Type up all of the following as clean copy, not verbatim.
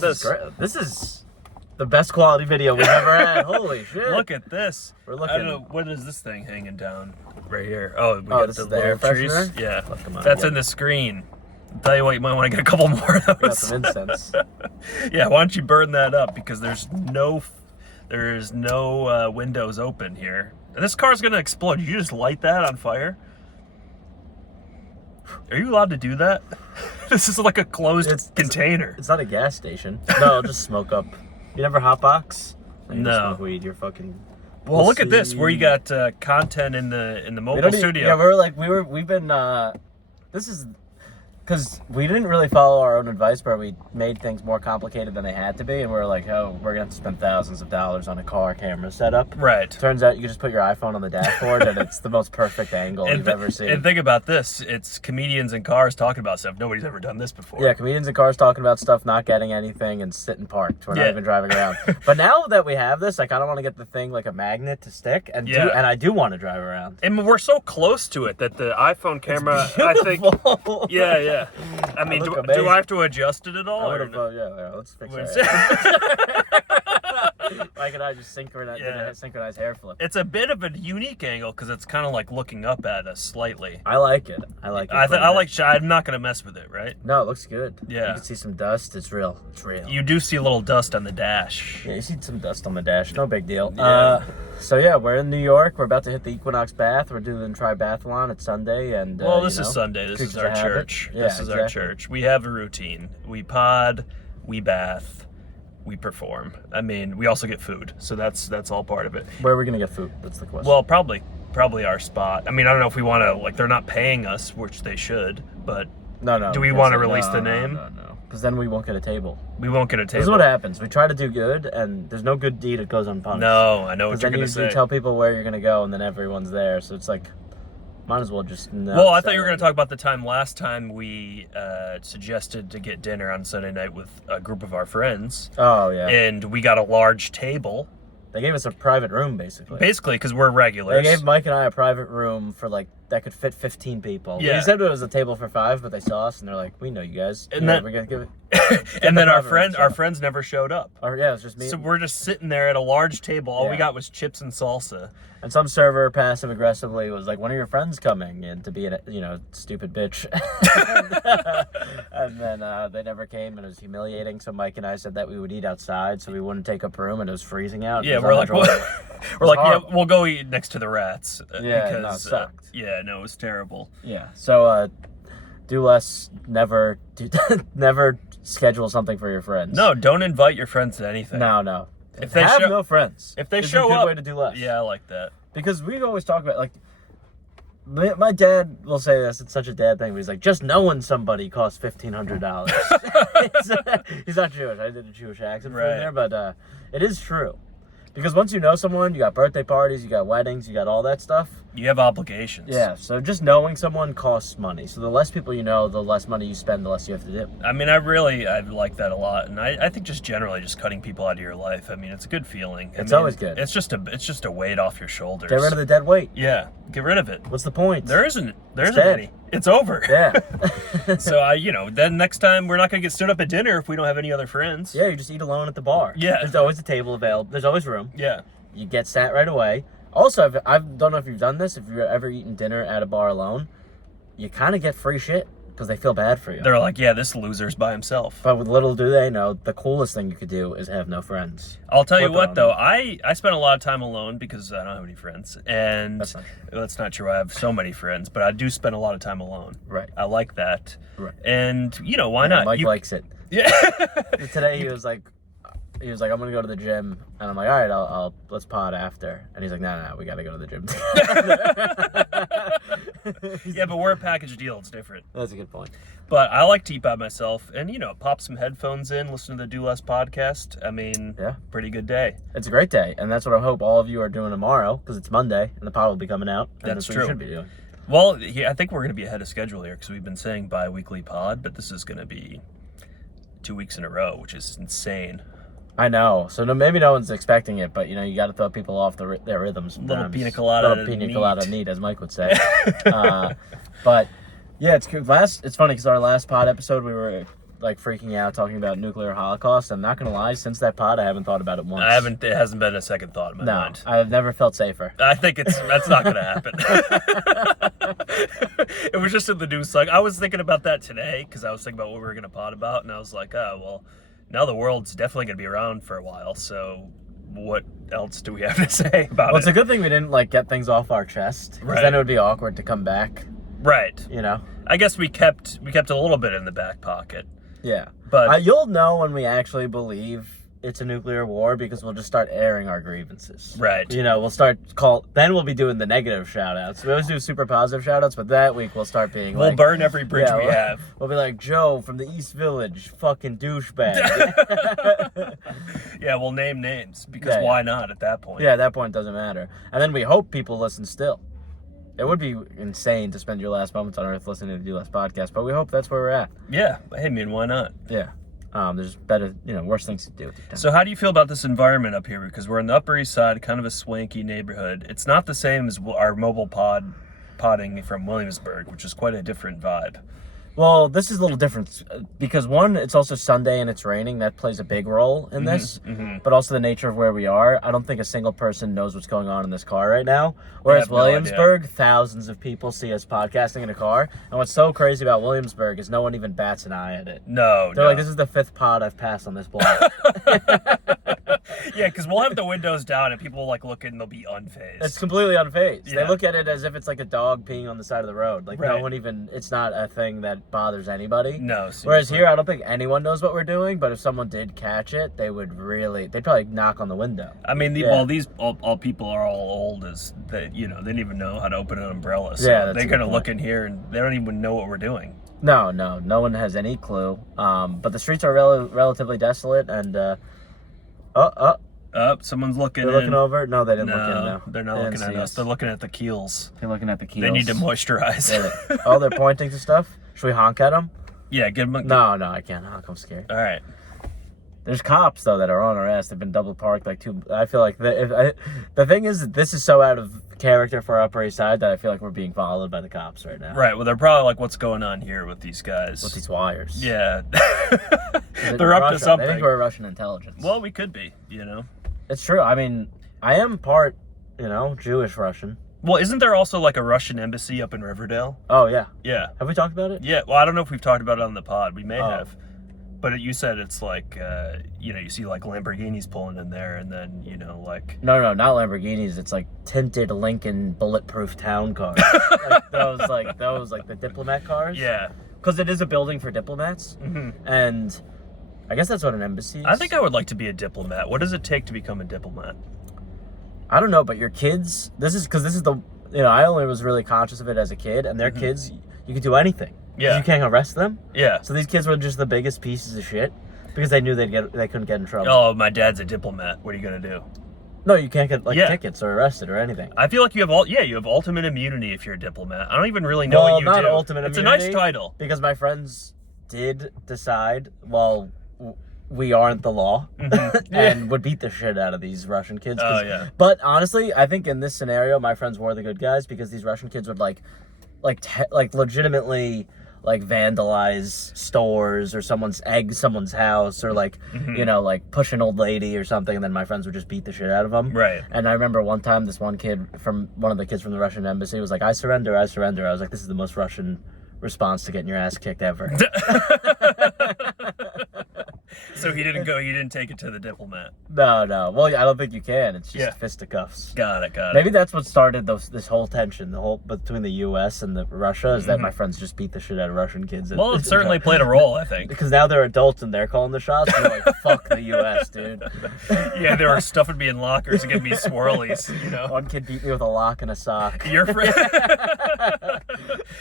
This is the best quality video we've ever had. Holy shit. Look at this. We're looking. I don't know, what is this thing hanging down right here? Oh, we Oh, got this the is the air little trees. freshener? Yeah, Come on, that's yeah. in the screen. I'll tell you what, you might want to get a couple more of We got those. some incense. Yeah, why don't you burn that up, because there's no windows open here. And this car's gonna explode. You just light that on fire? Are you allowed to do that? This is like a closed container. It's not a gas station. No, just smoke up. You never hotbox? No. Smoke weed. You're fucking. Well, look at this, where you got content in the mobile studio. Yeah, we've been. This is because we didn't really follow our own advice, where we made things more complicated than they had to be, and we're like, oh, we're gonna have to spend thousands of dollars on a car camera setup. Right. Turns out you can just put your iPhone on the dashboard, and it's the most perfect angle you've ever seen. And think about this: it's comedians in cars talking about stuff. Nobody's ever done this before. Yeah, comedians in cars talking about stuff, not getting anything, and sitting parked. We're not even driving around. But now that we have this, I kind of want to get the thing like a magnet to stick, and I do want to drive around. And we're so close to it that the iPhone camera, I think. Yeah. I mean, do I have to adjust it at all? Yeah, let's fix that. Mike and I just synchronize hair flip. It's a bit of a unique angle because it's kind of like looking up at us slightly. I like it. I'm not gonna mess with it, right? No, it looks good. Yeah. You can see some dust. It's real. It's real. You do see a little dust on the dash. Yeah, you see some dust on the dash. No big deal. Yeah. So yeah, we're in New York. We're about to hit the Equinox Bath. We're doing triathlon. It's Sunday, and this is Sunday. This is our church. Yeah, this is our church. We have a routine. We pod, we bath, we perform. I mean, we also get food, so that's all part of it. Where are we gonna get food? That's the question. Well, probably our spot. I mean, I don't know if we want to, like, they're not paying us, which they should, but no. Do we want to release the name? No. Because then we won't get a table. We won't get a table. This is what happens. We try to do good, and there's no good deed that goes unpunished. No, I know what you're gonna say. You tell people where you're gonna go, and then everyone's there. So it's like, might as well just. Well, I thought you were gonna talk about the last time we suggested to get dinner on Sunday night with a group of our friends. Oh yeah. And we got a large table. They gave us a private room, basically. Basically, because we're regulars. They gave Mike and I a private room for that could fit 15 people. Yeah. We said it was a table for 5, but they saw us and they're like, "We know you guys." And we're gonna give it. And then our friends never showed up. Yeah, it was just me. So we're just sitting there at a large table. All we got was chips and salsa. And some server passive aggressively was like, "When are your friends coming?" And to be a stupid bitch. And then they never came, and it was humiliating. So Mike and I said that we would eat outside, so we wouldn't take up room, and it was freezing out. Yeah, we're like, we'll go eat next to the rats. It sucked. It was terrible. Yeah. So do less. Never schedule something for your friends. No, don't invite your friends to anything. No. If they have no friends. If they it's show a good up, way to do less. Yeah, I like that. Because we've always talked about, like, my dad will say this. It's such a dad thing. But he's like, just knowing somebody costs $1,500. He's not Jewish. I did a Jewish accent for him there, but it is true. Because once you know someone, you got birthday parties, you got weddings, you got all that stuff. You have obligations. Yeah, so just knowing someone costs money. So the less people you know, the less money you spend, the less you have to do. I mean, I like that a lot. And I think just generally just cutting people out of your life, I mean, it's a good feeling. It's always good. It's just a weight off your shoulders. Get rid of the dead weight. Yeah, get rid of it. What's the point? There isn't any. It's over. Yeah. So then next time we're not going to get stood up at dinner if we don't have any other friends. Yeah, you just eat alone at the bar. Yeah. There's always a table available. There's always room. Yeah. You get sat right away. Also, I don't know if you've done this. If you've ever eaten dinner at a bar alone, you kind of get free shit because they feel bad for you. They're like, yeah, this loser's by himself. But with little do they know, the coolest thing you could do is have no friends. I'll tell you what, though. I spend a lot of time alone because I don't have any friends. And that's not true. I have so many friends, but I do spend a lot of time alone. Right. I like that. Right. And, why not? Mike likes it. Yeah. Today he was like, I'm gonna go to the gym, and I'm like, all right, let's pod after. And he's like, no, we gotta go to the gym. Yeah, but we're a package deal. It's different. That's a good point. But I like to eat by myself, and pop some headphones in, listen to the Do Less podcast. I mean, pretty good day. It's a great day, and that's what I hope all of you are doing tomorrow, because it's Monday, and the pod will be coming out. And that's what true. You should be doing. Well, I think we're gonna be ahead of schedule here because we've been saying bi-weekly pod, but this is gonna be 2 weeks in a row, which is insane. I know. So maybe no one's expecting it, but you got to throw people off their rhythms sometimes. Little pina colada. Little pina colada neat, as Mike would say. But yeah, it's funny because our last pod episode we were like freaking out talking about nuclear holocaust. I'm not gonna lie, since that pod, I haven't thought about it once. It hasn't been a second thought in my mind. I've never felt safer. I think that's not gonna happen. It was just in the news. Like, I was thinking about that today because I was thinking about what we were gonna pod about, and I was like, oh well, now the world's definitely gonna be around for a while, so what else do we have to say about Well, it? it's a good thing we didn't like get things off our chest, because then it would be awkward to come back. Right. You know. I guess we kept a little bit in the back pocket. Yeah. But you'll know when we actually believe it's a nuclear war, because we'll just start airing our grievances. Right. You know, then we'll be doing the negative shout outs. We always do super positive shout outs, but that week we'll start being we'll burn every bridge we have. We'll be like, Joe from the East Village, fucking douchebag. Yeah, we'll name names, because why not at that point? Yeah, at that point it doesn't matter. And then we hope people listen still. It would be insane to spend your last moments on Earth listening to the last podcast, but we hope that's where we're at. Yeah. Hey, man, why not? Yeah. There's better, worse things to do. So how do you feel about this environment up here? Because we're on the Upper East Side, kind of a swanky neighborhood. It's not the same as our mobile podding from Williamsburg, which is quite a different vibe. Well, this is a little different because, one, it's also Sunday and it's raining. That plays a big role in this. Mm-hmm. But also the nature of where we are. I don't think a single person knows what's going on in this car right now. Whereas Williamsburg, thousands of people see us podcasting in a car. And what's so crazy about Williamsburg is no one even bats an eye at it. They're like, this is the 5th pod I've passed on this block. Yeah, because we'll have the windows down and people will look and they'll be unfazed. It's completely unfazed. Yeah. They look at it as if it's like a dog peeing on the side of the road. No one even, it's not a thing that bothers anybody. No, seriously. Whereas here, I don't think anyone knows what we're doing, but if someone did catch it, they'd probably knock on the window. I mean, all people are all old as they didn't even know how to open an umbrella. So yeah, they're going to look in here and they don't even know what we're doing. No one has any clue. But the streets are relatively desolate, and someone's looking. They're looking over. No, they didn't look in. No, they're not looking at us. They're looking at the keels. They're looking at the keels. They need to moisturize. Oh, they're pointing to stuff. Should we honk at them? Yeah, give them. No, I can't honk. I'm scared. All right. There's cops though that are on our ass. They've been double parked I feel like the thing is, this is so out of character for our Upper East Side that I feel like we're being followed by the cops right now. Right. Well, they're probably like, "What's going on here with these guys? With these wires?" Yeah. They're up to something. I think we're Russian intelligence. Well, we could be. It's true. I mean, I am part, Jewish Russian. Well, isn't there also a Russian embassy up in Riverdale? Oh yeah. Yeah. Have we talked about it? Yeah. Well, I don't know if we've talked about it on the pod. We may have. But you said it's you see Lamborghinis pulling in there, and then No, not Lamborghinis. It's tinted Lincoln bulletproof town cars. those the diplomat cars. Yeah. Because it is a building for diplomats, and I guess that's what an embassy is. I think I would like to be a diplomat. What does it take to become a diplomat? I don't know, but your kids. This is the. I only was really conscious of it as a kid, and their kids, you can do anything. Yeah. You can't arrest them. Yeah. So these kids were just the biggest pieces of shit because they knew they couldn't get in trouble. Oh, my dad's a diplomat. What are you gonna do? No, you can't get tickets or arrested or anything. I feel like you have ultimate immunity if you're a diplomat. I don't even really know what you do. Well, not ultimate immunity. It's a nice title. Because my friends did decide, we aren't the law, and would beat the shit out of these Russian kids. Oh yeah. But honestly, I think in this scenario, my friends were the good guys because these Russian kids would legitimately vandalize stores or egg someone's house or push an old lady or something, and then my friends would just beat the shit out of them. Right. And I remember one time this one of the kids from the Russian embassy was like, I surrender. I was like, this is the most Russian response to getting your ass kicked ever. So he didn't take it to the diplomat. No. Well, I don't think you can. It's just fisticuffs. Got it. Maybe that's what started this whole tension, between the U.S. and Russia, is that my friends just beat the shit out of Russian kids. Well, it certainly played a role, I think. Because now they're adults and they're calling the shots, and they're like, fuck the U.S., dude. Yeah, they were stuffing me in lockers and giving me swirlies, One kid beat me with a lock and a sock. Your friend...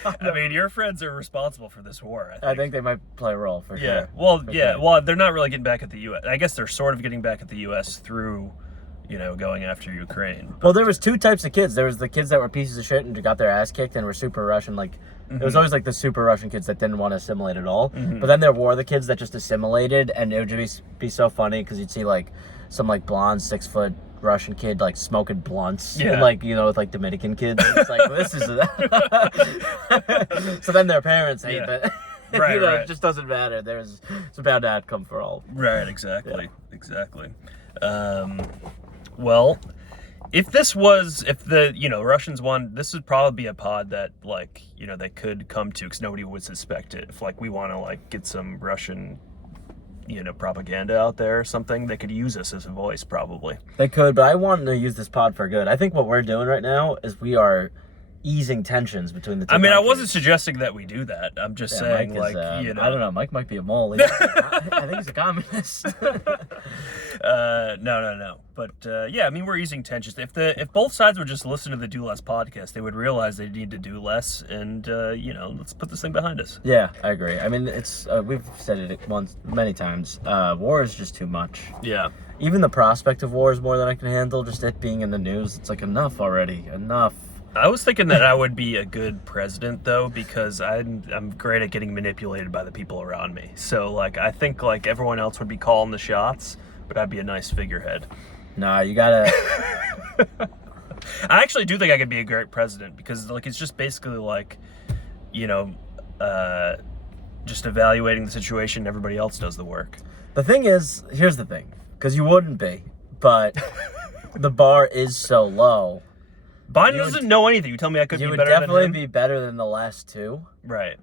I mean, your friends are responsible for this war, I think. I think they might play a role, for sure. Well, sure. Well, they're not really getting back at the U.S. I guess they're sort of getting back at the U.S. through, going after Ukraine. Well, there was two types of kids. There was the kids that were pieces of shit and got their ass kicked and were super Russian. It was always the super Russian kids that didn't want to assimilate at all. But then there were the kids that just assimilated, and it would just be so funny because you'd see some blonde 6-foot Russian kid smoking blunts, and, with Dominican kids. It's this is. So then their parents hate that. Right, It right. just doesn't matter. It's a bad outcome for all. Right, exactly. Exactly. Well, if the Russians won, this would probably be a pod that, like, they could come to, because nobody would suspect it. If, like, we want to, like, get some Russian, propaganda out there or something, they could use us as a voice, probably. They could, but I want to use this pod for good. I think what we're doing right now is we are easing tensions between the two I mean, I countries. wasn't suggesting that we do that. I'm just saying, Mike is, like, I don't know. Mike might be a mole. I think he's a communist. No. But yeah, I mean, we're easing tensions. If both sides would just listen to the Do Less podcast, they would realize they need to do less, and let's put this thing behind us. Yeah, I agree. I mean, it's we've said it many times. War is just too much. Yeah. Even the prospect of war is more than I can handle. Just it being in the news, it's like enough already. Enough. I was thinking that I would be a good president, though, because I'm great at getting manipulated by the people around me. So, like, I think, like, everyone else would be calling the shots, but I'd be a nice figurehead. Nah, you gotta. I actually do think I could be a great president, because, like, it's just basically, like, just evaluating the situation. Everybody else does the work. The thing is, here's the thing, because you wouldn't be, but the bar is so low. Biden doesn't know anything. You tell me I could be better than him? You would definitely be better than the last two. Right.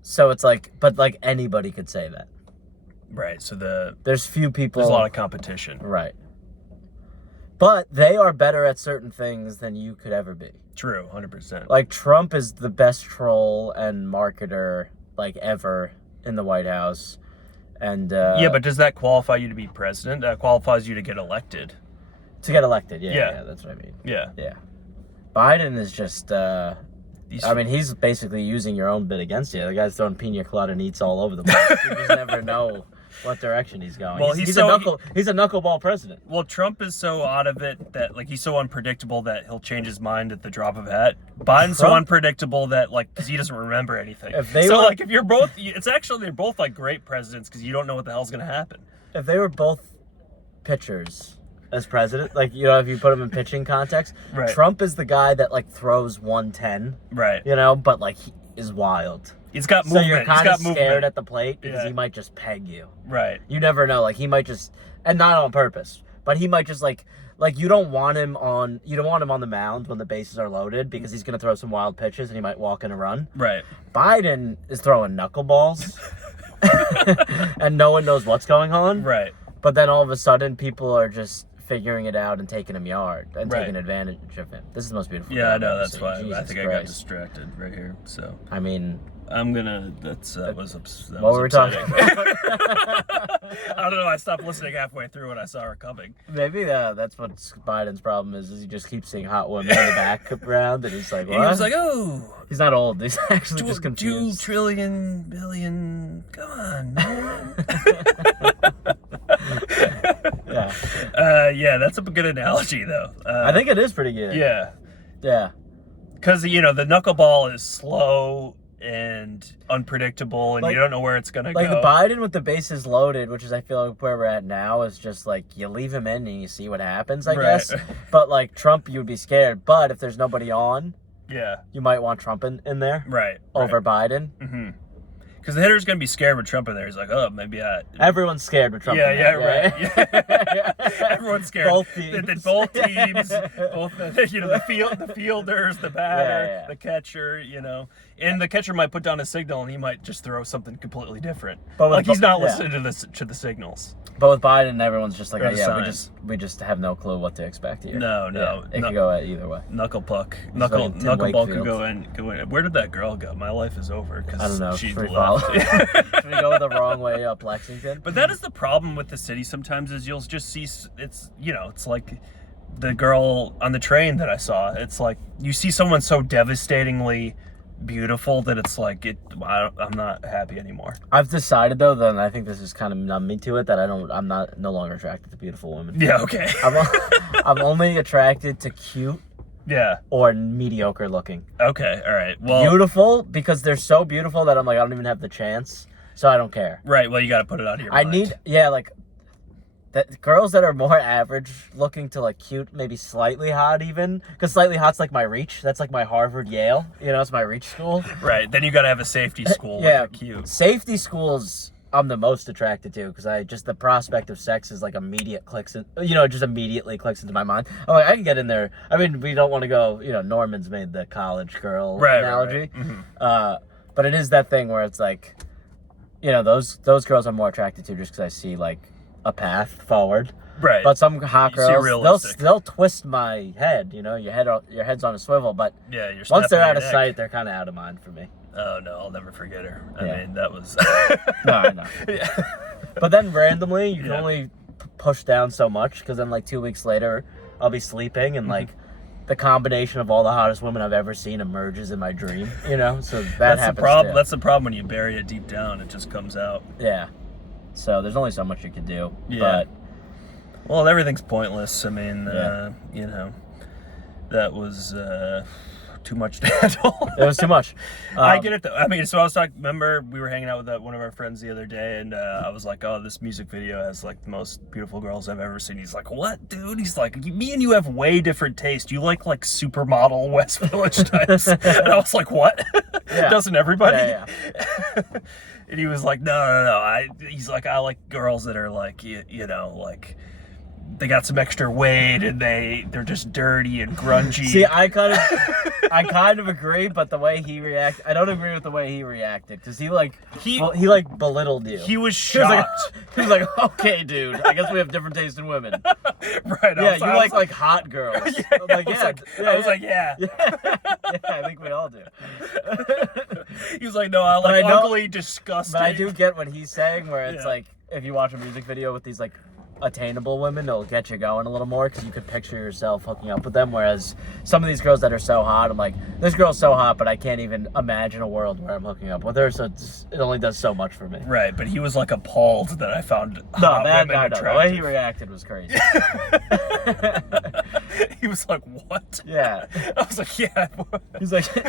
So it's like, but like anybody could say that. Right. So there's few people. There's a lot of competition. Right. But they are better at certain things than you could ever be. True, 100%. Like Trump is the best troll and marketer like ever in the White House. And yeah, but does that qualify you to be president? That qualifies you to get elected. To get elected, yeah, that's what I mean. Yeah. Biden is just, I mean, he's basically using your own bit against you. The guy's throwing pina colada neats all over the place. You just never know what direction he's going. Well, he's a knuckleball president. Well, Trump is so out of it that, like, he's so unpredictable that he'll change his mind at the drop of a hat. Biden's so unpredictable that, like, because he doesn't remember anything. If you're both, they're both, like, great presidents because you don't know what the hell's going to happen. If they were both pitchers as president, like, if you put him in pitching context, right. Trump is the guy that, like, throws 110. Right. But, like, he is wild. He's got movement. So you're kind of scared at the plate because he might just peg you. Right. You never know. Like, he might just, and not on purpose, but he might just, like you don't want him on the mound when the bases are loaded because he's going to throw some wild pitches and he might walk in a run. Right. Biden is throwing knuckleballs and no one knows what's going on. Right. But then all of a sudden people are just figuring it out and taking him yard and taking advantage of him. This is the most beautiful thing. Yeah, I know. That's why I think I got distracted right here. So I mean, I'm gonna. That was what were we talking about? I don't know. I stopped listening halfway through when I saw her coming. Maybe that's what Biden's problem is he just keeps seeing hot women in the background and he's like, what? He was like, oh. He's not old. He's actually just confused. 2 trillion billion. Come on, man. Yeah, that's a good analogy, though. I think it is pretty good. Yeah. Because, the knuckleball is slow and unpredictable, and you don't know where it's going to go. Like, the Biden with the bases loaded, which is, I feel like, where we're at now, is just, like, you leave him in and you see what happens, I guess. But, like, Trump, you would be scared. But if there's nobody on, you might want Trump in there. Right. Over Biden. Mm-hmm. Because the hitter's going to be scared with Trump in there. He's like, oh, maybe I... Everyone's scared with Trump in there. Right. Yeah. Everyone's scared. Both teams. Both teams. Both, the fielders, the batter, the catcher, And the catcher might put down a signal and he might just throw something completely different. But he's not listening to the signals. But with Biden, everyone's just like, we just have no clue what to expect here. No. It could go either way. Knuckle puck. Knuckleball could go in. Where did that girl go? My life is over. I don't know. She left. Should we go the wrong way up Lexington? But that is the problem with the city sometimes is you'll just see, it's like the girl on the train that I saw. It's like you see someone so devastatingly beautiful that it's like I'm not happy anymore. I've decided though, then I think this is kind of numbed me to it that I'm no longer attracted to beautiful women. Yeah, okay. I'm only attracted to cute. Yeah. Or mediocre looking. Okay, all right. Well, beautiful because they're so beautiful that I'm like I don't even have the chance, so I don't care. Right. Well, you got to put it out of your mind. that girls that are more average looking to like cute, maybe slightly hot even, because slightly hot's like my reach. That's like my Harvard, Yale. You know, it's my reach school. Right. Then you got to have a safety school. Yeah, With the cute. safety schools I'm the most attracted to because I just the prospect of sex is like immediately clicks into my mind. I'm like, I can get in there. I mean, we don't want to go. You know, Norman's made the college girl analogy, Right. Mm-hmm. But it is that thing where it's like, you know, those girls I'm more attracted to just because I see like a path forward. Right. But some hot You see girls, realistic. they'll twist my head. You know, your head's on a swivel, but Yeah, you're once they're snapping out your of neck. sight, they're kind of out of mind for me. Oh no, I'll never forget her. I Yeah. mean, that was. No, I know. Yeah. But then randomly, you can Yeah. only push down so much because then like 2 weeks later, I'll be sleeping and like the combination of all the hottest women I've ever seen emerges in my dream. You know, so that That's the happens. problem. Too. That's the problem when you bury it deep down. It just comes out. Yeah. So there's only so much you can do. Yeah. Well, everything's pointless. I mean, Yeah. you know, that was too much to handle. It was too much. I get it though. I mean, so I was talking. Remember, we were hanging out with one of our friends the other day, and I was like, "Oh, this music video has like the most beautiful girls I've ever seen." He's like, "What, dude?" He's like, "Me and you have way different taste. You like supermodel West Village types," and I was like, "What? Yeah. Doesn't everybody?" Yeah, And he was like, "No. He's like, I like girls that are like, you know, like." They got some extra weight and they're just dirty and grungy. See, I kind of agree, but the way he reacted, I don't agree with the way he reacted because he belittled you. He was He was like, shocked. he was like, okay, dude, I guess we have different taste in women. Right. Yeah, you like hot girls. I'm like, I was like, yeah. Yeah, I think we all do. He was like, no, I like ugly, disgusting. But I do get what he's saying, where it's Yeah. like, if you watch a music video with these like attainable women, it'll get you going a little more because you could picture yourself hooking up with them. Whereas some of these girls that are so hot, I'm like, this girl's so hot, but I can't even imagine a world where I'm hooking up with her. So it only does so much for me. Right, but he was like appalled that I found No, hot that women guy, no. The way attractive. he reacted was crazy. He was like, what? Yeah. I was like, yeah. He's like, he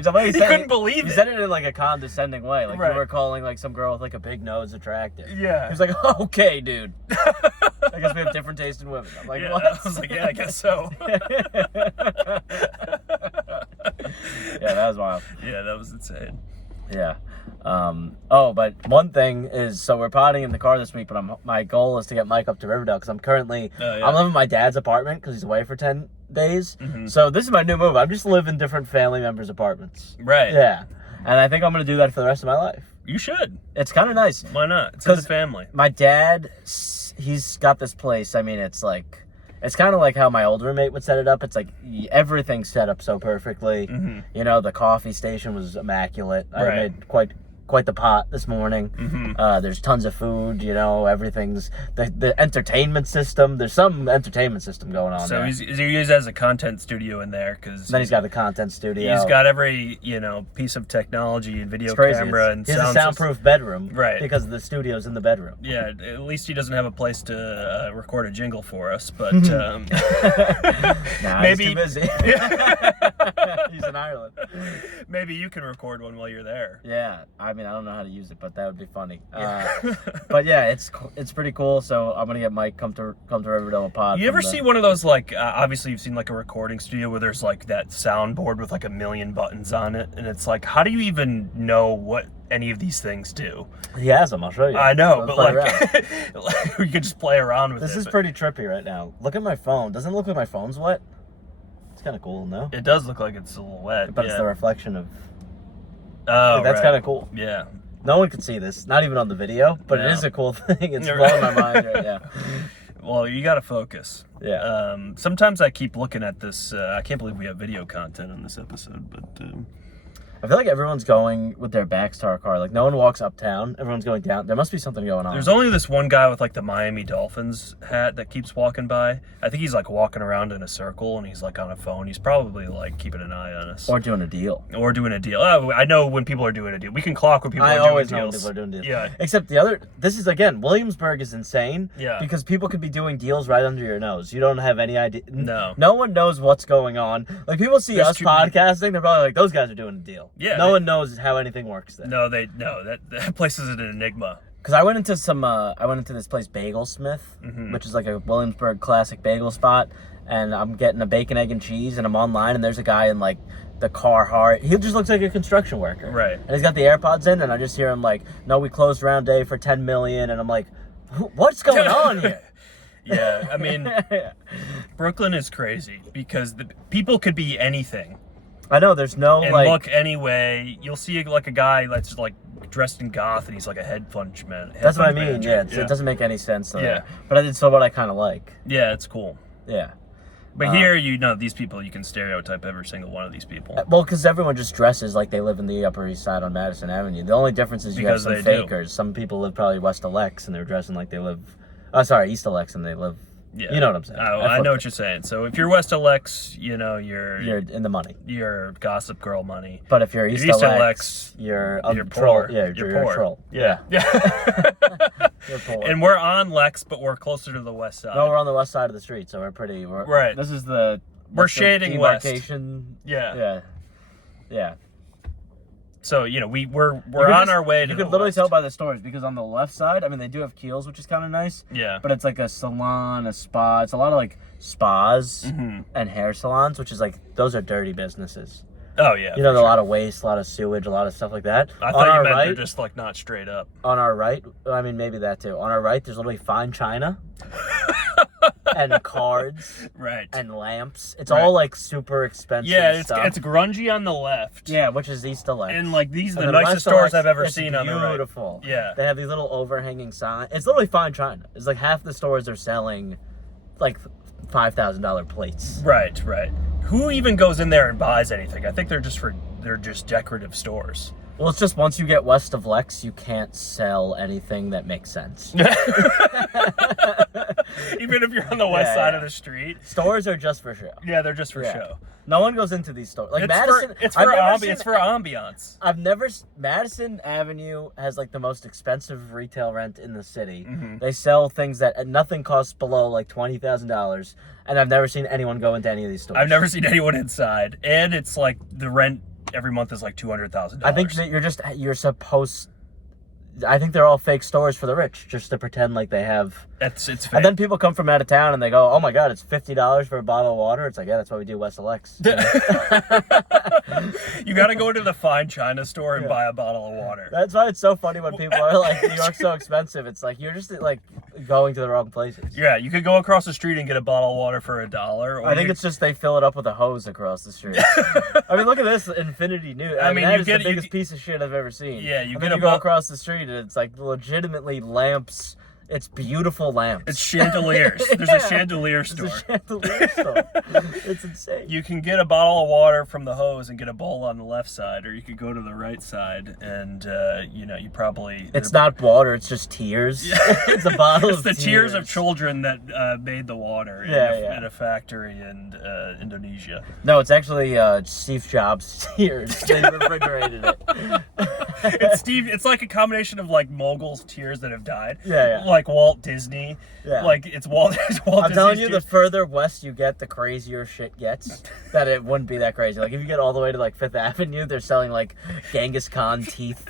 the way he said couldn't it, believe he it. said it in like a condescending way, like Right. you were calling like some girl with like a big nose attractive. Yeah. He was like, okay, dude. I guess we have different taste in women. I'm like, Yeah, what? I was like, yeah, I guess so. Yeah, that was wild. Yeah, that was insane. Yeah. But one thing is, so we're potting in the car this week, but my goal is to get Mike up to Riverdale because I'm currently, I'm living in my dad's apartment because he's away for 10 days. Mm-hmm. So this is my new move. I'm just living in different family members' apartments. Right. Yeah. And I think I'm going to do that for the rest of my life. You should. It's kind of nice. Why not? It's in the 'Cause family. My dad, he's got this place. I mean, it's kind of like how my old roommate would set it up. It's like everything's set up so perfectly. Mm-hmm. You know, the coffee station was immaculate. I Right. made quite the pot this morning. Mm-hmm. There's tons of food. You know, everything's the entertainment system. There's some entertainment system going on So there. he has a content studio in there because Then he's got the content studio. he's got every piece of technology and video It's crazy. camera and he has sound a soundproof bedroom, Right. Because the studio's in the bedroom. Yeah, at least he doesn't have a place to record a jingle for us, but Nah, maybe he's too busy. He's in Ireland. maybe you can record one while you're there. Yeah, I mean, I don't know how to use it, but that would be funny. But yeah, it's pretty cool. So I'm gonna get Mike come to Riverdale Pod. You ever see one of those obviously you've seen like a recording studio where there's like that soundboard with like a million buttons on it, and it's like, how do you even know what any of these things do? He has them. I'll show you. I know, Let's but play like, around. you could just play around with This it. is but pretty trippy right now. Look at my phone. Doesn't it look like my phone's wet? It's kind of cool, no? It does look like it's a little wet, But yeah. it's the reflection of. Oh, That's right. kind of cool. Yeah. No one can see this, not even on the video, but No. it is a cool thing. It's You're blowing right. my mind right now. Well, you got to focus. Yeah. Sometimes I keep looking at this. I can't believe we have video content on this episode, but I feel like everyone's going with their backs to our car. Like, no one walks uptown. Everyone's going down. There must be something going on. there's only this one guy with like the Miami Dolphins hat that keeps walking by. I think he's like walking around in a circle and he's like on a phone. He's probably like keeping an eye on us. Or doing a deal. Or doing a deal. Oh, I know when people are doing a deal. We can clock when people I are doing always deals. know when people are doing deals. Yeah. Except this is, again, Williamsburg is insane. Yeah. Because people could be doing deals right under your nose. You don't have any idea. No. No one knows what's going on. Like, people see There's us too many- podcasting, they're probably like, those guys are doing a deal. Yeah, No they- one knows how anything works there. No, that place is an enigma. Because I went into this place, Bagel Smith, which is like a Williamsburg classic bagel spot, and I'm getting a bacon, egg, and cheese, and I'm online, and there's a guy in like the Carhartt. He just looks like a construction worker, Right? And he's got the AirPods in, and I just hear him like, "No, we closed round day for 10 million," and I'm like, "What's going on here?" Yeah, I mean, Brooklyn is crazy because the people could be anything. I know there's no and like look anyway. You'll see like a guy that's like dressed in goth and he's like a head punch man. That's what I mean. Yeah, it doesn't make any sense. Yeah, but it's what I kind of like. Yeah, it's cool. Yeah, but here these people you can stereotype every single one of these people. Well, because everyone just dresses like they live in the Upper East Side on Madison Avenue. The only difference is you have some fakers. Do. Some people live probably West Alex and they're dressing like they live. East Alex and they live. Yeah. You know what I'm saying. I know what you're saying. So if you're West Alex, you're in the money. You're Gossip Girl money. But if you're East Alex, you're poor. Troll. Yeah, you're poor. A troll. Yeah. You're poor. And we're on Lex, but we're closer to the west side. No, we're on the west side of the street, so we're right. This is we're shading west. Yeah. So we're on our way to. You can literally tell by the stores because on the left side, I mean, they do have Kiehl's, which is kind of nice. Yeah. But it's like a salon, a spa. It's a lot of like spas and hair salons, which is like those are dirty businesses. Oh yeah. There's a lot of waste, a lot of sewage, a lot of stuff like that. I thought you meant they're just like not straight up. On our right, I mean maybe that too. On our right, there's literally fine china. And cards, right, and lamps. It's all like super expensive. Yeah, stuff. It's grungy on the left. Yeah, which is East Alex. And like these are the nicest stores I've ever seen on the right. Beautiful. Yeah, they have these little overhanging signs. It's literally fine china. It's like half the stores are selling like $5,000 plates. Right. Who even goes in there and buys anything? I think they're just decorative stores. Well, it's just once you get west of Lex, you can't sell anything that makes sense. Even if you're on the west side of the street. Stores are just for show. Yeah, they're just for show. No one goes into these stores. Like Madison, it's for ambiance. Madison Avenue has like the most expensive retail rent in the city. They sell things that nothing costs below like $20,000, and I've never seen anyone go into any of these stores. I've never seen anyone inside, and it's like the rent every month is like $200,000. I think that you're supposed. I think they're all fake stores for the rich, just to pretend like they have. It's fake. And then people come from out of town and they go, "Oh my God, it's $50 for a bottle of water." It's like, yeah, that's why we do West Alex. You got to go to the fine china store and buy a bottle of water. That's why it's so funny when people are like, "New York's so expensive." It's like you're just like going to the wrong places. Yeah, you could go across the street and get a bottle of water for $1. I think it's just they fill it up with a hose across the street. I mean, look at this Infinity New. I mean, that is the biggest piece of shit I've ever seen. Yeah, you go across the street and it's like legitimately lamps. It's beautiful lamps. It's chandeliers. There's a chandelier store. There's a chandelier store. It's insane. You can get a bottle of water from the hose and get a bowl on the left side, or you could go to the right side and, you probably... It's not water, it's just tears. It's a bottle of tears. It's the tears of children that made the water in a factory in Indonesia. No, it's actually Steve Jobs' tears. They refrigerated it. It's like a combination of like moguls' tears that have died. Yeah. Like Walt Disney. Yeah. Like it's Walt I'm telling you, the further west you get, the crazier shit gets. That it wouldn't be that crazy. Like if you get all the way to like Fifth Avenue, they're selling like Genghis Khan teeth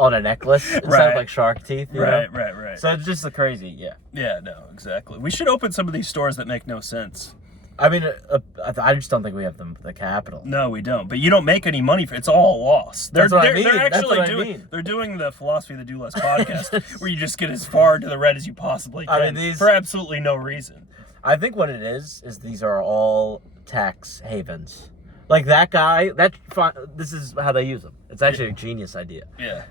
on a necklace instead of like shark teeth. You know? Right. So it's just the crazy, Yeah, no, exactly. We should open some of these stores that make no sense. I mean, I just don't think we have the capital. No, we don't. But you don't make any money for it. It's all a loss. They're doing the Philosophy of the Do Less podcast where you just get as far to the red as you possibly can for absolutely no reason. I think what it is these are all tax havens. Like that guy, this is how they use them. It's actually a genius idea. Yeah.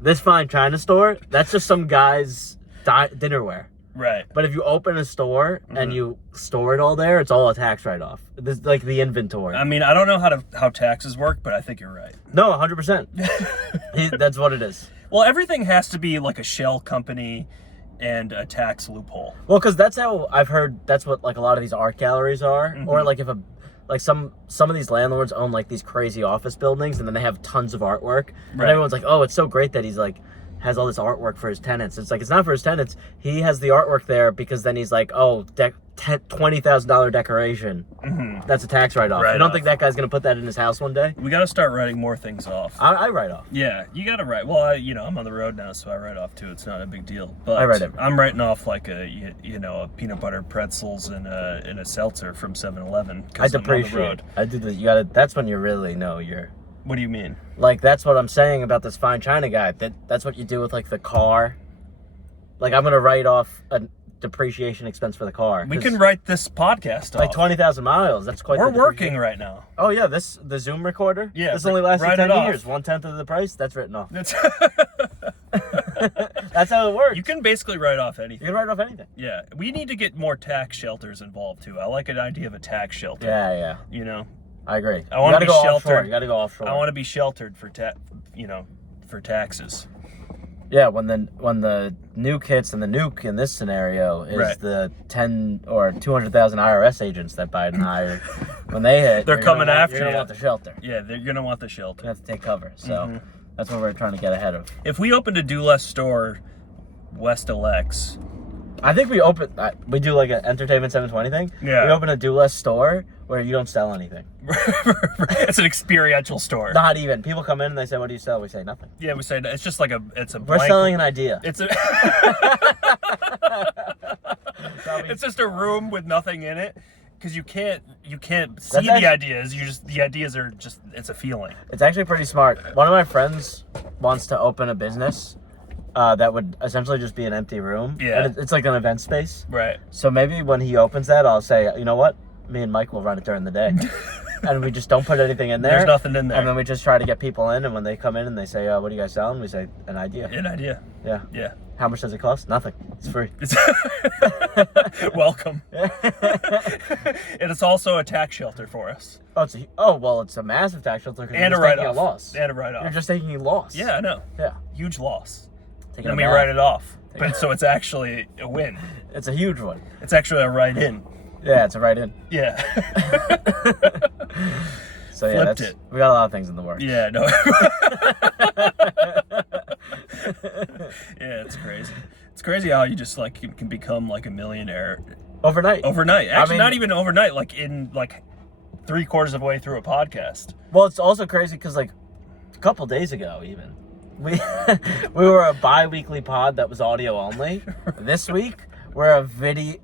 This fine China store, that's just some guy's dinnerware. Right. But if you open a store and you store it all there, it's all a tax write-off. This like the inventory. I mean, I don't know how taxes work, but I think you're right. No, 100%. That's what it is. Well, everything has to be like a shell company and a tax loophole. Well, because that's how I've heard. That's what like a lot of these art galleries are, or like some of these landlords own like these crazy office buildings, and then they have tons of artwork, and everyone's like, "Oh, it's so great that he's like has all this artwork for his tenants. It's like, it's not for his tenants. He has the artwork there because then he's like, oh, $20,000 decoration. Mm-hmm. That's a tax write-off. I don't think that guy's going to put that in his house one day. We got to start writing more things off. I write off. Yeah, you got to write. Well, I'm on the road now, so I write off too. It's not a big deal. But I write everything. I'm writing off like a peanut butter pretzels and a seltzer from 7-Eleven. I depreciate. I do the. You got to. That's when you really know you're. What do you mean? Like, that's what I'm saying about this fine china guy. That's what you do with, like, the car. Like, I'm going to write off a depreciation expense for the car. We can write this podcast off. Like 20,000 miles. That's quite We're working right now. Oh, yeah. The Zoom recorder? Yeah. This only lasted 10 years. 1/10 of the price? That's written off. That's how it works. You can basically write off anything. You can write off anything. Yeah. We need to get more tax shelters involved, too. I like an idea of a tax shelter. Yeah. You know? I agree. I want to be sheltered. You got to go offshore. I want to be sheltered for for taxes. Yeah, when the nuke hits, and the nuke in this scenario is the 10 or 200,000 IRS agents that Biden hired. When they hit, they're coming after you. You're gonna want the shelter. Yeah, they're gonna want the shelter. You have to take cover. So that's what we're trying to get ahead of. If we opened a Do Less store, West LX. I think we do like an Entertainment 720 thing. Yeah. We open a Do Less store where you don't sell anything. It's an experiential store. Not even. People come in and they say, "What do you sell?" We say nothing. Yeah, we say it's just like it's a. We're selling an idea. It's it's just a room with nothing in it. Because you can't see the ideas. The ideas are just, it's a feeling. It's actually pretty smart. One of my friends wants to open a business that would essentially just be an empty room. Yeah. And it's like an event space. Right. So maybe when he opens that, I'll say, you know what? Me and Mike will run it during the day. And we just don't put anything in there. There's nothing in there. And then we just try to get people in. And when they come in and they say, what are you guys selling? We say, an idea. An idea. Yeah. Yeah. How much does it cost? Nothing. It's free. Welcome. And it's also a tax shelter for us. Well, it's a massive tax shelter. And a write-off. And a write-off. You're just taking a loss. Yeah, I know. Yeah. Huge loss. Taking Let me write it off. So it's actually a win. It's a huge one. It's actually a write-in. Yeah, it's a write-in. Yeah. So yeah, Flipped it. We got a lot of things in the works. Yeah, no. Yeah, it's crazy. It's crazy how you just like can become like a millionaire overnight. Actually, not even overnight. Like in like 3/4 of the way through a podcast. Well, it's also crazy because like a couple days ago, even we were a bi-weekly pod that was audio only. This week we're a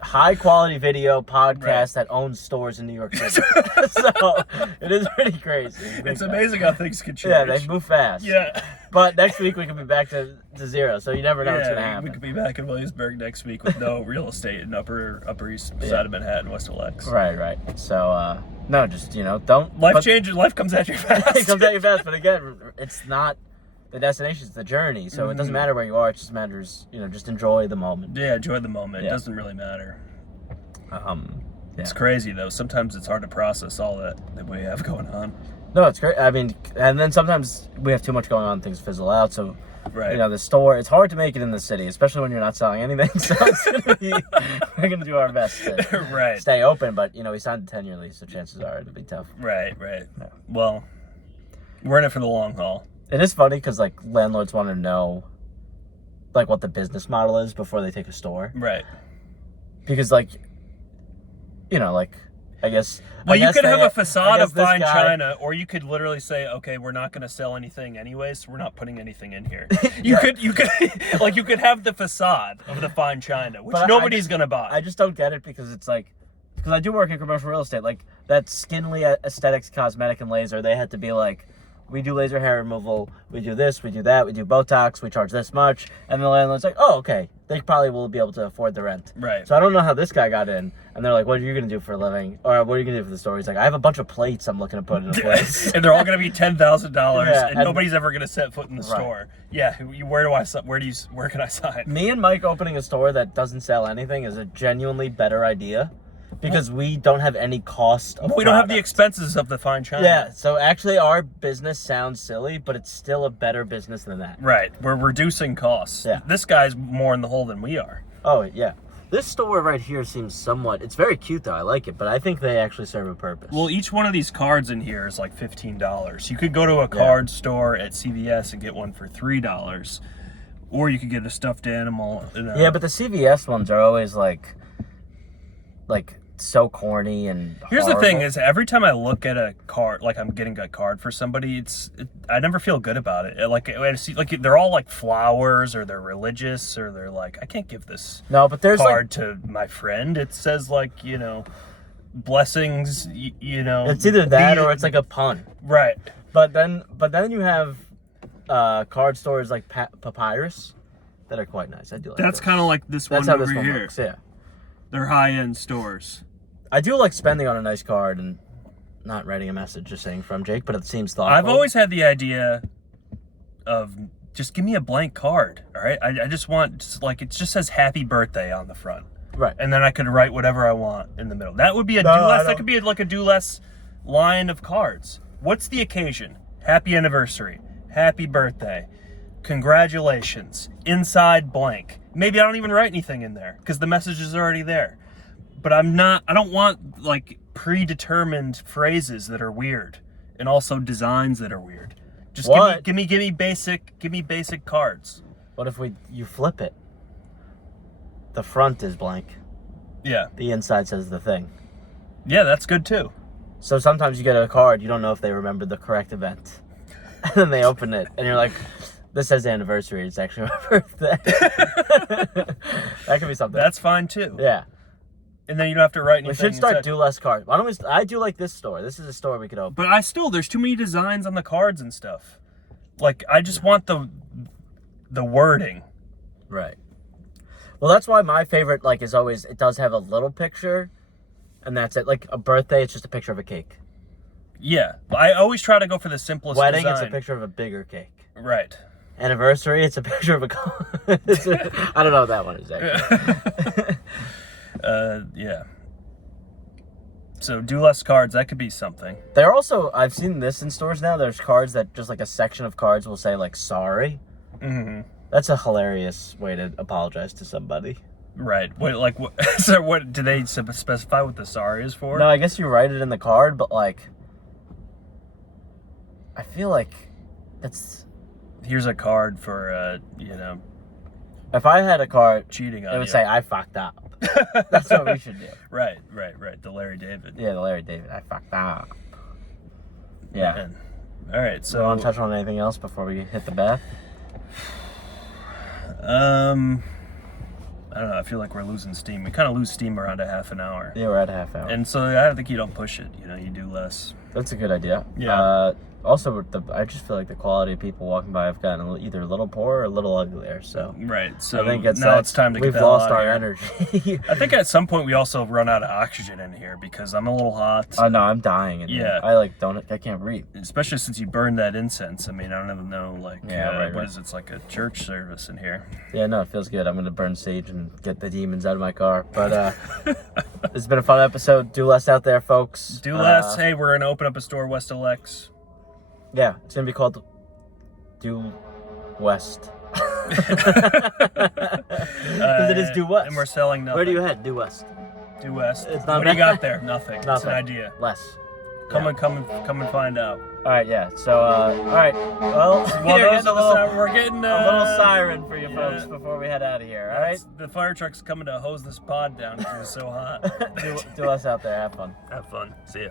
high quality video podcast that owns stores in New York City. So it is pretty crazy. It's amazing how things can change. Yeah, they move fast. Yeah. But next week we could be back to zero, so you never know what's gonna happen. We could be back in Williamsburg next week with no real estate in Upper East side of Manhattan, West LX. Right. So no, just don't. Life changes. Life comes at you fast. It comes at you fast, but again, it's not the destination; it's the journey. So it doesn't matter where you are; it just matters, just enjoy the moment. Yeah, enjoy the moment. Yeah. It doesn't really matter. Yeah. It's crazy though. Sometimes it's hard to process all that we have going on. No, it's great. I mean, and then sometimes we have too much going on; things fizzle out. So. Right. The store, it's hard to make it in the city, especially when you're not selling anything. So we're going to do our best to stay open. But, we signed a 10-year lease, so chances are it'll be tough. Right. Yeah. Well, we're in it for the long haul. It is funny because, like, landlords want to know, like, what the business model is before they take a store. Right. Because, like, I guess... Well, you could have a facade of fine china, or you could literally say, okay, we're not going to sell anything anyways, so we're not putting anything in here. You could have the facade of the fine china, which nobody's going to buy. I just don't get it because it's like, because I do work in commercial real estate, like that Skinly Aesthetics Cosmetic and Laser, they had to be like, we do laser hair removal, we do this, we do that, we do Botox, we charge this much, and the landlord's like, oh, okay, they probably will be able to afford the rent. Right. So I don't know how this guy got in, and they're like, what are you going to do for a living? Or what are you going to do for the store? He's like, I have a bunch of plates I'm looking to put in a place. And they're all going to be $10,000, and nobody's ever going to set foot in the store. Yeah, where can I sign? Me and Mike opening a store that doesn't sell anything is a genuinely better idea. Because we don't have any cost of we don't have the expenses of the fine china. Yeah, so actually our business sounds silly, but it's still a better business than that. Right, we're reducing costs. Yeah. This guy's more in the hole than we are. Oh, yeah. This store right here seems somewhat... It's very cute, though. I like it, but I think they actually serve a purpose. Well, each one of these cards in here is like $15. You could go to a card store at CVS and get one for $3. Or you could get a stuffed animal. Yeah, but the CVS ones are always like so corny and Here's horrible. the thing is, every time I look at a card, like I'm getting a card for somebody, I never feel good about it. Like I see, like they're all like flowers, or they're religious, or they're like, I can't give this No, but there's card to my friend. It says like, blessings, it's either that or it's like a pun. Right. But then you have card stores like Papyrus that are quite nice. I do like That's those. kind of like this That's one how over this one here. works, yeah. They're high-end stores. I do like spending on a nice card and not writing a message just saying from Jake, but it seems thoughtful. I've always had the idea of just give me a blank card, all right? I just want, it just says happy birthday on the front. Right. And then I could write whatever I want in the middle. That would be a No, do less. I That could be like a do less line of cards. What's the occasion? Happy anniversary. Happy birthday. Congratulations. Inside blank. Maybe I don't even write anything in there because the message is already there. But I don't want like predetermined phrases that are weird and also designs that are weird. Just give me basic cards. What if you flip it? The front is blank. Yeah. The inside says the thing. Yeah, that's good too. So sometimes you get a card, you don't know if they remembered the correct event. And then they open it, and you're like, this says anniversary, it's actually my birthday. That could be something. That's fine too. Yeah. And then you don't have to write anything. We should start inside. do less cards. Why don't we? I do like this store. This is a store we could open. But there's too many designs on the cards and stuff. Like, I just want the wording. Right. Well, that's why my favorite, is always, it does have a little picture, and that's it. Like, a birthday, it's just a picture of a cake. Yeah. I always try to go for the simplest Wedding, design. it's a picture of a bigger cake. Right. Anniversary, it's a picture of a I don't know what that one is, actually. Yeah. So, do less cards, that could be something. They're also, I've seen this in stores now, there's cards that just, a section of cards will say, sorry. Mm-hmm. That's a hilarious way to apologize to somebody. Right. So what, do they specify what the sorry is for? No, I guess you write it in the card, but, I feel like that's... Here's a card for, If I had a card, cheating on it would you. say, I fucked up. That's what we should do. Right. The Larry David. Yeah, the Larry David. I fucked up. Yeah. Man. All right, So, so... you want to touch on anything else before we hit the bath? I don't know. I feel like we're losing steam. We kind of lose steam around a half an hour. Yeah, we're at a half hour. And so I don't think you don't push it. You do less. That's a good idea. Yeah. Also, I just feel like the quality of people walking by have gotten either a little poorer or a little uglier. So Right. So I think now it's time to get we've the hell lost out of our here. energy. I think at some point we also run out of oxygen in here because I'm a little hot. Oh no, I'm dying. Yeah. I can't breathe. Especially since you burned that incense. I mean, I don't even know, right. what is it? It's like a church service in here. Yeah, no, it feels good. I'm gonna burn sage and get the demons out of my car. But it's been a fun episode. Do less out there, folks. Do less. Hey, we're gonna open up a store west of Lex. Yeah, it's gonna be called Due West. Because it is Due West. And we're selling nothing. Where do you head? Due West. Due West. It's not What do you bad. got there? Nothing. It's Nothing. an idea. Less. Come Yeah. and find out. All right, yeah. So, all right. Well, Well, you're those getting we're getting a little siren for you yeah. folks before we head out of here. All right. The fire truck's coming to hose this pod down because it's so hot. Do us out there. Have fun. Have fun. See ya.